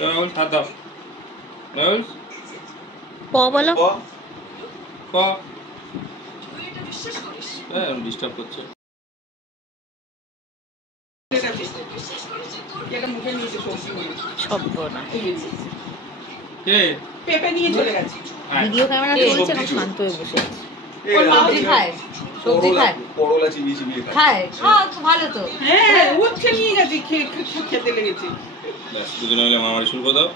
রাহুল হাত দাও। রাহুল ক বলো। ক ডিস্টার্ব করছে। কে পেঁপে নিয়ে চলে গেছে। ভিডিও ক্যামেরা চলছে না, শান্ত হয়ে বসে আছে। ওর মা খায়, সবজি খায়, করলা চিবিয়ে চিবিয়ে খায়। খায়। ভালো তো। হ্যাঁ, উচ্ছে নিয়ে গেছে, খেতে লেগেছে। ব্যাস দুজনে মিলে মারামারি শুরু করে দাও।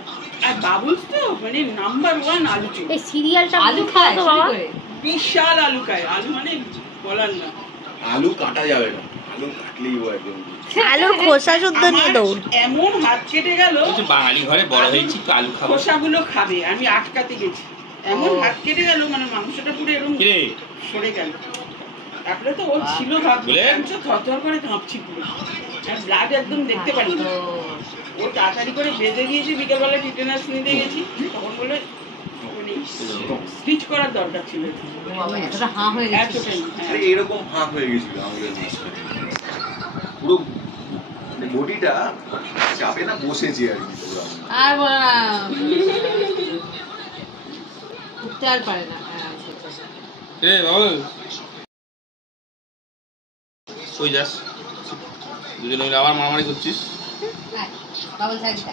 আর বাবুল তো মানে নাম্বার 1 আলু চোখ। এই সিরিয়ালটা আলু খায় তো বাবা, বিশাল আলু খায়। আলু মানে বলার না। আলু কাটা যাবে না, আলু কাটলেই ও একদম আলুর খোসা শুদ্ধ নিয়ে দৌড়। এমন হাত কেটে গেল, বলছি বাঙালি ঘরে বড় হয়েছি তো আলু খাবো। খোসাগুলো খাবে, আমি আটকাতে গেছি। এমন হাত কেটে গেল, মানে মাংসটা পুরো এরকম কে সরে গেল। তারপরে তো ও ছিল থরথর করে কাঁপছি পুরো, আর ব্লাড একদম দেখতে পারি না। ও তাড়াতাড়ি করে বেঁধে দিয়েছে, বিকেলবেলা টিটেনাস নিতে গেছি, তখন বলে স্টিচ করার দরকার ছিল। এতটা হাঁ হয়ে গেছে। এতটাই, হ্যাঁ। আরে এরকম ফাঁক হয়ে গেছিল আমাদের মাঝখানে, পুরো বডিটা চাপে না বসেছি আর কি। আর বলো না, উঠতে আর পারে না। রে বাবু কই যাস? দুজনে মিলে আবার মারামারি করছিস। বাবুল থাকবে।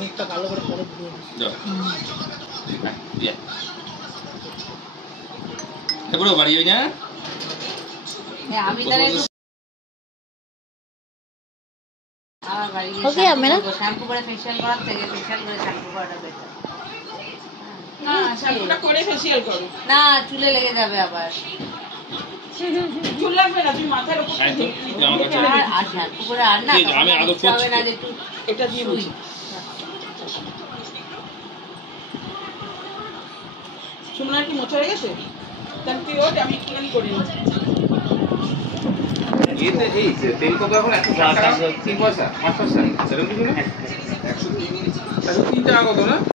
মুখটা ভালো করে পরে দিয়ে যাও দিয়া এবারে বাড়ি যাবি না? আমি তাহলে আমার বাড়ি গিয়ে ওকে আমি না শ্যাম্পু করে ফেশিয়াল করার থেকে ফেশিয়াল করে শ্যাম্পু করাটা বেটার। না শ্যাম্পুটা করে ফেশিয়াল করো না, চুলে লেগে যাবে আবার। চুল লাগবে না, তুমি মাথার উপর আর শ্যাম্পু করে আর না, আমি আদর করছি না যে একটু এটা দিয়ে বুঝি। সুমনা কি মোছা হয়ে গেছে? তাহলে তুই ওঠ, আমি একটুখানি করে নিই। এই তেল কত এখন? 100 টাকা 3 পয়সা 5 পয়সা সেরকম কিছু না? 103 103 টাকা কত না?